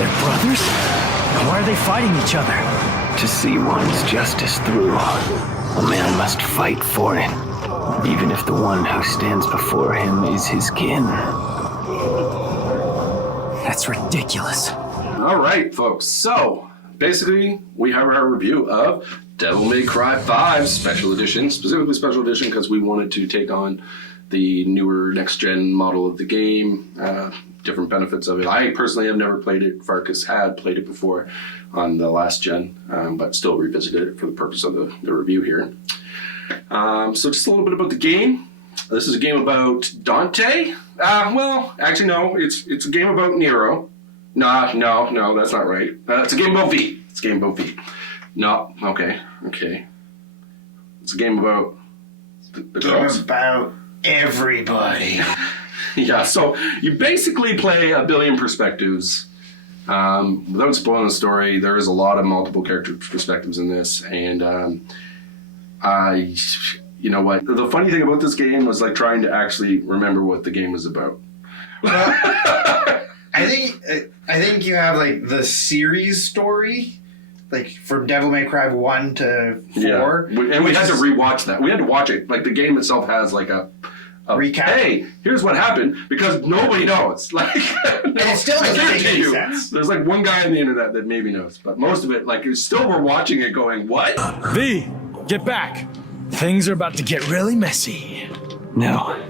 They're brothers? Why are they fighting each other? To see one's justice through, a man must fight for it, even if the one who stands before him is his kin. That's ridiculous. All right, folks. So, basically, we have our review of Devil May Cry 5 Special Edition, specifically Special Edition because we wanted to take on the newer next-gen model of the game, different benefits of it. I personally have never played it. Pfarcus had played it before on the last gen, but still revisited it for the purpose of the review here. So just a little bit about the game. This is a game about Dante. Well, actually, no. It's a game about Nero. No, that's not right. It's a game about V. It's a game about V. No, okay. It's a game about the girls. Game about everybody. Yeah, so you basically play a billion perspectives. Without spoiling the story, there is a lot of multiple character perspectives in this, and you know what? The funny thing about this game was like trying to actually remember what the game was about. I think you have like the series story, like from Devil May Cry 1 to 4. Yeah. And we had to rewatch that. We had to watch it. Like the game itself has like a recap. Hey, here's what happened because nobody knows. Like, and it still doesn't make any sense. There's like one guy on the internet that maybe knows, but most of it, like, still we're watching it going, what? V, get back. Things are about to get really messy. No,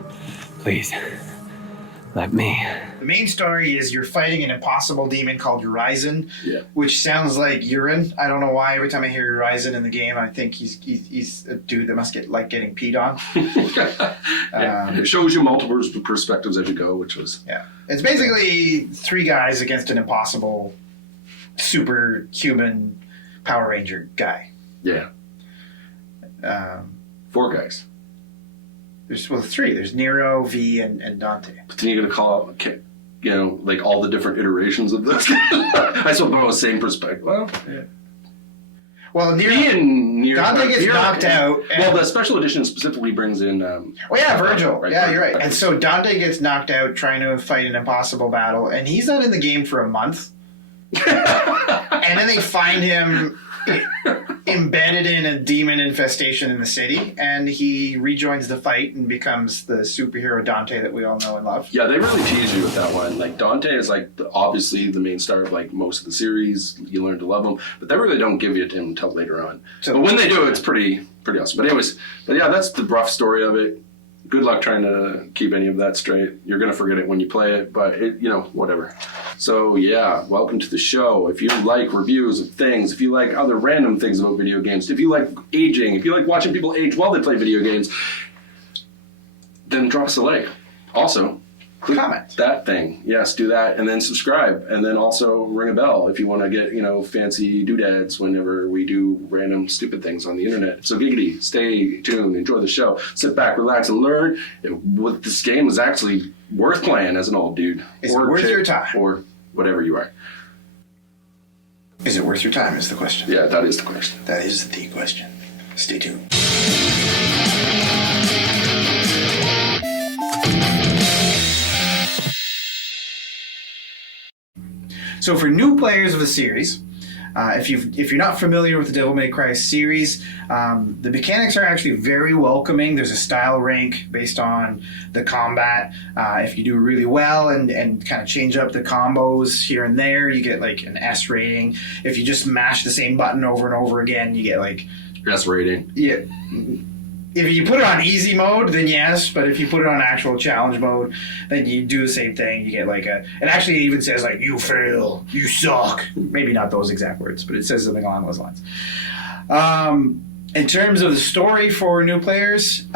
please, let me. The main story is you're fighting an impossible demon called Urizen, which sounds like urine. I don't know why. Every time I hear Urizen in the game, I think he's a dude that must get like getting peed on. It shows you multiple perspectives as you go, which was It's basically 3 guys against an impossible superhuman Power Ranger guy. Yeah. 4 guys. There's 3. There's Nero, V, and Dante. But then you're gonna call, you know, like all the different iterations of this. I suppose same perspective. Well, Nero, Dante gets knocked out. Well, the special edition specifically brings in. Virgil. Right, yeah, you're right. And so Dante gets knocked out trying to fight an impossible battle, and he's not in the game for a month. And then they find him embedded in a demon infestation in the city, and he rejoins the fight and becomes the superhero Dante that we all know and love. Yeah, they really tease you with that one. Like, Dante is like obviously the main star of like most of the series. You learn to love him, but they really don't give you to him until later on. But when they do, it's pretty awesome. But anyways, yeah, that's the rough story of it. Good luck trying to keep any of that straight. You're gonna forget it when you play it, but it, whatever. So yeah, welcome to the show. If you like reviews of things, if you like other random things about video games, if you like aging, if you like watching people age while they play video games, then drop us a like. Also, comment that thing. Yes, do that, and then subscribe, and then also ring a bell if you want to get fancy doodads whenever we do random stupid things on the internet. So giggity, stay tuned, enjoy the show, sit back, relax, and learn what this game is actually worth playing as an old dude. Is it worth your time? Or whatever you are. Is it worth your time is the question. Yeah, that is the question. That is the question. Stay tuned. So for new players of the series, if you're not familiar with the Devil May Cry series, the mechanics are actually very welcoming. There's a style rank based on the combat. If you do really well and kind of change up the combos here and there, you get like an S rating. If you just mash the same button over and over again, you get like S rating. Yeah. If you put it on easy mode, then yes. But if you put it on actual challenge mode, then you do the same thing. You get like it actually even says like, you fail, you suck. Maybe not those exact words, but it says something along those lines. In terms of the story for new players,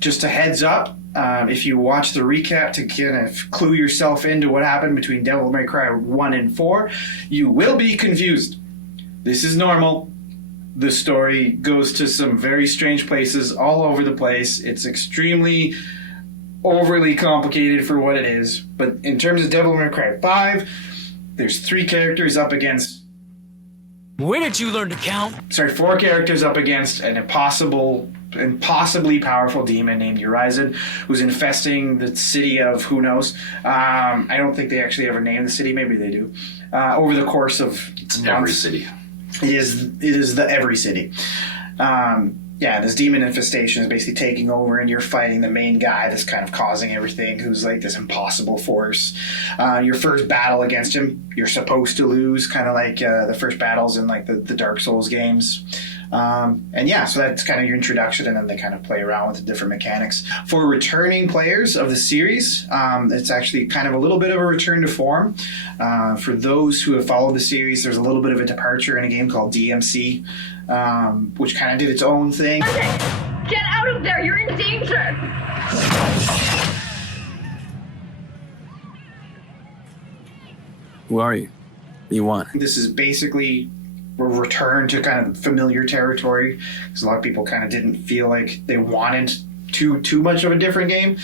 just a heads up, if you watch the recap to kind of clue yourself into what happened between Devil May Cry 1 and 4, you will be confused. This is normal. The story goes to some very strange places all over the place. It's extremely overly complicated for what it is. But in terms of Devil May Cry 5, there's 3 characters up against... When did you learn to count? Sorry, 4 characters up against an impossible impossibly powerful demon named Urizen, who's infesting the city of who knows. I don't think they actually ever name the city. Maybe they do. Over the course of It's months, every city. It is the every city. This demon infestation is basically taking over, and you're fighting the main guy that's kind of causing everything, who's like this impossible force. Your first battle against him, you're supposed to lose, kind of like the first battles in like the Dark Souls games. So that's kind of your introduction, and then they kind of play around with the different mechanics. For returning players of the series, it's actually kind of a little bit of a return to form. For those who have followed the series, there's a little bit of a departure in a game called DMC, which kind of did its own thing. Get out of there! You're in danger! Who are you? What do you want? This is basically a return to kind of familiar territory, because a lot of people kind of didn't feel like they wanted too much of a different game.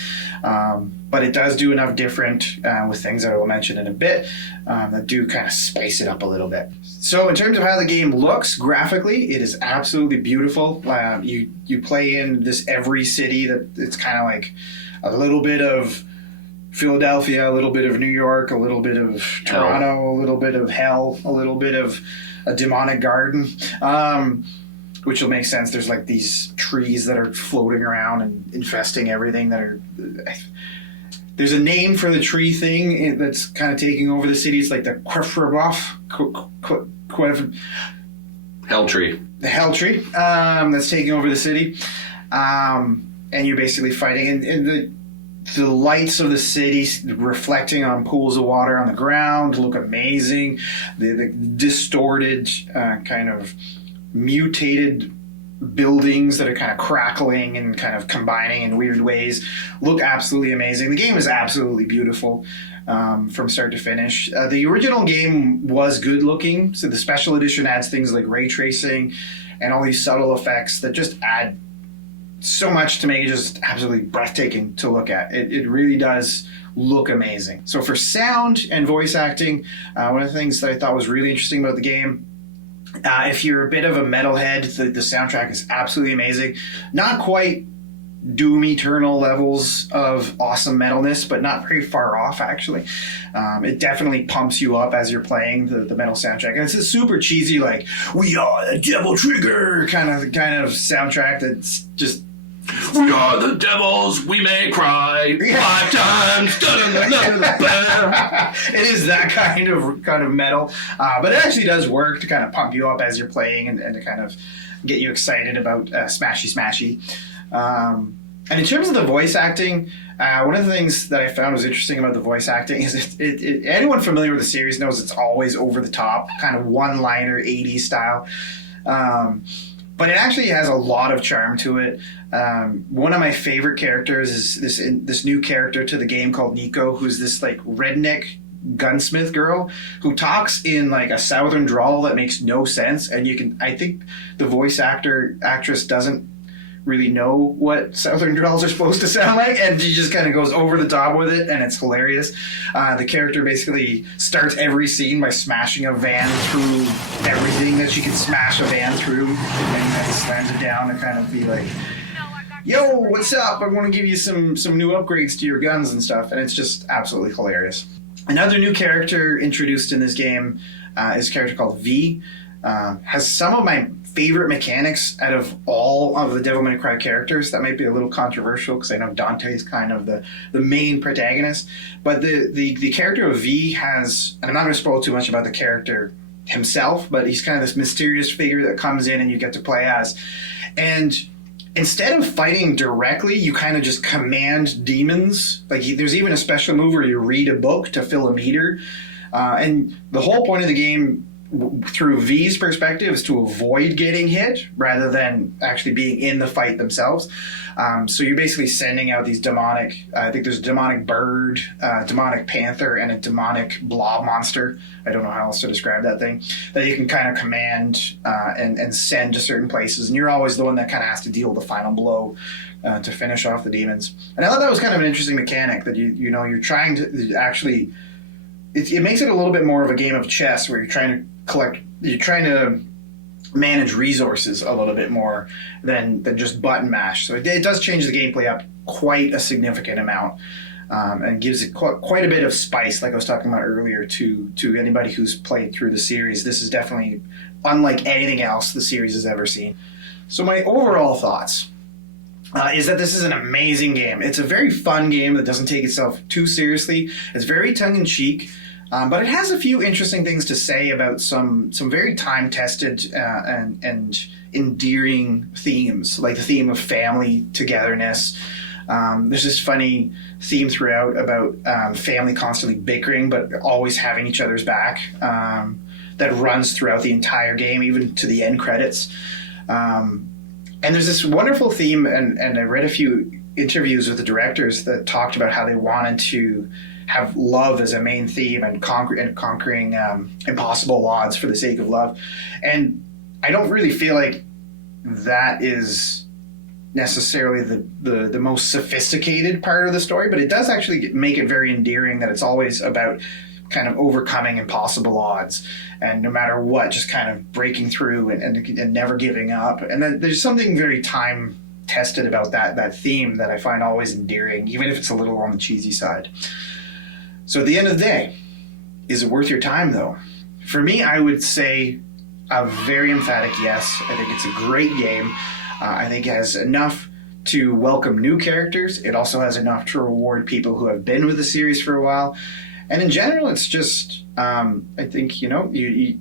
But it does do enough different with things that I will mention in a bit that do kind of spice it up a little bit. So in terms of how the game looks graphically, it is absolutely beautiful. You play in this every city that it's kind of like a little bit of Philadelphia, a little bit of New York, a little bit of Toronto, a little bit of hell, a little bit of a demonic garden. Which will make sense. There's like these trees that are floating around and infesting everything that are... There's a name for the tree thing that's kind of taking over the city. It's like the Hell tree. The hell tree that's taking over the city. And you're basically fighting. And the lights of the city reflecting on pools of water on the ground look amazing. The distorted kind of mutated buildings that are kind of crackling and kind of combining in weird ways look absolutely amazing. The game is absolutely beautiful from start to finish. The original game was good looking, so the special edition adds things like ray tracing and all these subtle effects that just add so much to make it just absolutely breathtaking to look at. It really does look amazing. So for sound and voice acting, one of the things that I thought was really interesting about the game, if you're a bit of a metalhead, the soundtrack is absolutely amazing. Not quite Doom Eternal levels of awesome metalness, but not very far off, actually. It definitely pumps you up as you're playing the metal soundtrack. And it's a super cheesy, like, we are the Devil Trigger kind of soundtrack that's just... We are the devils, we may cry 5 times. It is that kind of metal, but it actually does work to kind of pump you up as you're playing and to kind of get you excited about smashy. And in terms of the voice acting, one of the things that I found was interesting about the voice acting is anyone familiar with the series knows it's always over the top, kind of one-liner 80s style. But it actually has a lot of charm to it. One of my favorite characters is this new character to the game called Nico, who's this like redneck gunsmith girl who talks in like a southern drawl that makes no sense, and I think the voice actress doesn't really know what southern drawls are supposed to sound like, and she just kind of goes over the top with it, and it's hilarious. The character basically starts every scene by smashing a van through everything that she can smash a van through, and then slams it down and kind of be like, yo, what's up? I want to give you some new upgrades to your guns and stuff, and it's just absolutely hilarious. Another new character introduced in this game is a character called V. Has some of my favorite mechanics out of all of the Devil May Cry characters. That might be a little controversial because I know Dante is kind of the main protagonist, but the character of V has, and I'm not going to spoil too much about the character himself, but he's kind of this mysterious figure that comes in and you get to play as. And instead of fighting directly, you kind of just command demons. Like there's even a special move where you read a book to fill a meter. And the whole point of the game, through V's perspective, is to avoid getting hit rather than actually being in the fight themselves. So you're basically sending out these demonic, I think there's a demonic bird, demonic panther, and a demonic blob monster. I don't know how else to describe that thing, that you can kind of command and send to certain places. And you're always the one that kind of has to deal the final blow to finish off the demons. And I thought that was kind of an interesting mechanic, that you're trying to actually, it makes it a little bit more of a game of chess where you're trying to manage resources a little bit more than just button mash. So it does change the gameplay up quite a significant amount, and gives it quite a bit of spice, like I was talking about earlier, to anybody who's played through the series. This is definitely unlike anything else the series has ever seen. So my overall thoughts is that this is an amazing game. It's a very fun game that doesn't take itself too seriously. It's very tongue-in-cheek. But it has a few interesting things to say about some very time-tested and endearing themes, like the theme of family togetherness. There's this funny theme throughout about family constantly bickering but always having each other's back, that runs throughout the entire game, even to the end credits. And there's this wonderful theme, and I read a few interviews with the directors that talked about how they wanted to have love as a main theme and conquering impossible odds for the sake of love. And I don't really feel like that is necessarily the most sophisticated part of the story, but it does actually make it very endearing that it's always about kind of overcoming impossible odds, and no matter what, just kind of breaking through and never giving up. And then there's something very time tested about that theme that I find always endearing, even if it's a little on the cheesy side. So at the end of the day, is it worth your time though? For me, I would say a very emphatic yes. I think it's a great game. I think it has enough to welcome new characters. It also has enough to reward people who have been with the series for a while. And in general, it's just, I think,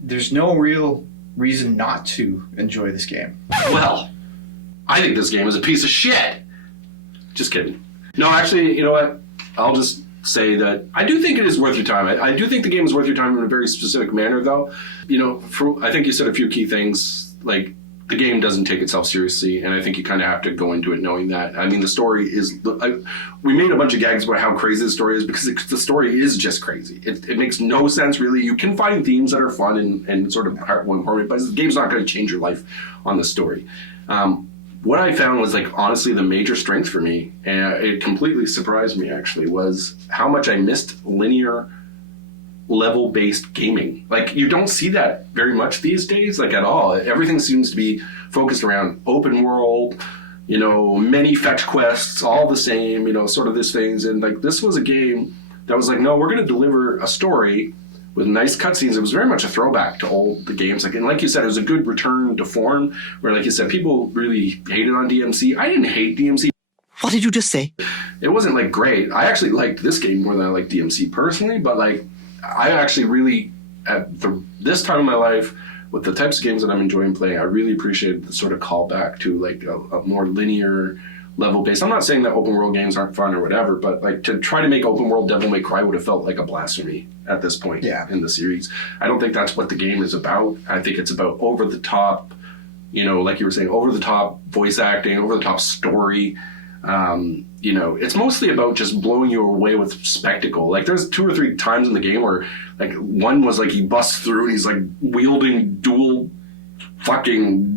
there's no real reason not to enjoy this game. Well, I think this game is a piece of shit. Just kidding. No, actually, you know what? I'll just say that I do think it is worth your time. I do think the game is worth your time in a very specific manner, though. I think you said a few key things, like the game doesn't take itself seriously, and I think you kind of have to go into it knowing that. I mean, the story is... we made a bunch of gags about how crazy the story is because the story is just crazy. It makes no sense, really. You can find themes that are fun and sort of heartwarming, but the game's not going to change your life on the story. What I found was, honestly, the major strength for me, and it completely surprised me, actually, was how much I missed linear level-based gaming. You don't see that very much these days, at all. Everything seems to be focused around open world, many fetch quests, all the same, sort of these things. And, this was a game that was no, we're going to deliver a story with nice cutscenes. It was very much a throwback to the games. And like you said, it was a good return to form, where, like you said, people really hated on DMC. I didn't hate DMC. What did you just say? It wasn't, great. I actually liked this game more than I liked DMC personally, but, I actually really, at this time in my life, with the types of games that I'm enjoying playing, I really appreciated the sort of callback to, a more linear level-based. I'm not saying that open world games aren't fun or whatever, but to try to make open world Devil May Cry would have felt like a blasphemy at this point in the series. I don't think that's what the game is about. I think it's about over-the-top, like you were saying, over-the-top voice acting, over-the-top story. It's mostly about just blowing you away with spectacle. There's 2 or 3 times in the game where, one was he busts through and he's wielding dual fucking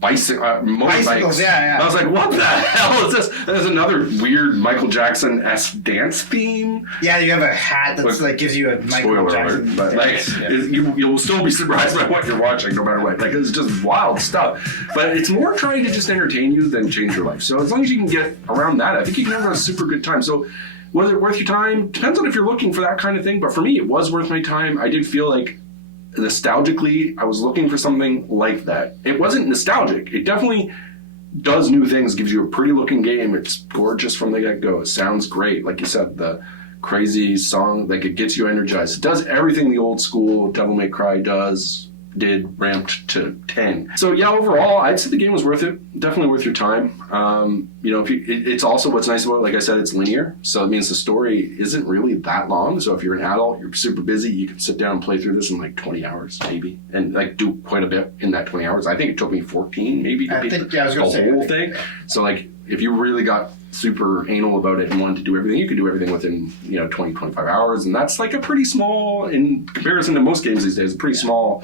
motorbikes. Yeah. I was like, what the hell is this? There's another weird Michael Jackson-esque dance theme. Yeah, you have a hat that gives you a Michael Jackson. Alert, but you'll still be surprised by what you're watching, no matter what. It's just wild stuff. But it's more trying to just entertain you than change your life. So as long as you can get around that, I think you can have a super good time. So was it worth your time? Depends on if you're looking for that kind of thing. But for me, it was worth my time. I did feel nostalgically, I was looking for something like that. It wasn't nostalgic. It definitely does new things, gives you a pretty looking game. It's gorgeous from the get-go. It sounds great. Like you said, the crazy song, it gets you energized. It does everything the old school Devil May Cry did ramped to 10. So yeah, overall, I'd say the game was worth it. Definitely worth your time. It's also what's nice about it, like I said, it's linear. So it means the story isn't really that long. So if you're an adult, you're super busy, you can sit down and play through this in 20 hours maybe, and do quite a bit in that 20 hours. I think it took me 14 maybe to beat the whole thing. So if you really got super anal about it and wanted to do everything, you could do everything within 20, 25 hours, and that's a pretty small, in comparison to most games these days, a pretty small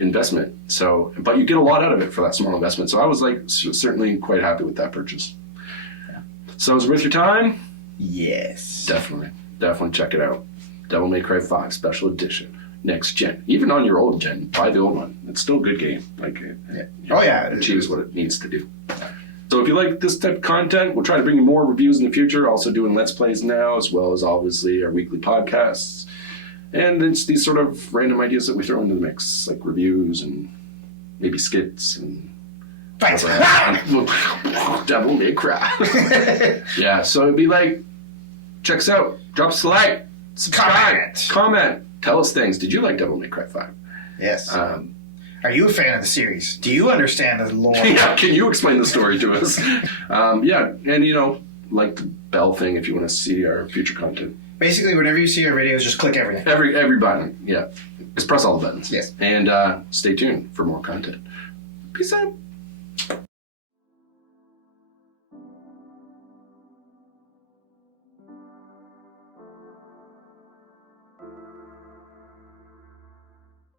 investment. So, but you get a lot out of it for that small investment. So I was certainly quite happy with that purchase. Yeah. So it was worth your time? Yes. Definitely check it out. Devil May Cry 5 Special Edition. next gen. Even on your old gen, buy the old one. It's still a good game. Like, it achieves what it needs to do. So if you like this type of content, we'll try to bring you more reviews in the future. Also doing Let's Plays now, as well as obviously our weekly podcasts. And it's these sort of random ideas that we throw into the mix, like reviews and maybe skits and Fights. Devil May Cry. Yeah, so it'd be like, check us out. Drop us a like. Subscribe. Comment. Tell us things. Did you like Devil May Cry 5? Yes. Are you a fan of the series? Do you understand the lore? Yeah, can you explain the story to us? Yeah, and like the bell thing if you want to see our future content. Basically, whenever you see our videos, just click everything. Every button, yeah. Just press all the buttons. Yes. And stay tuned for more content. Peace out.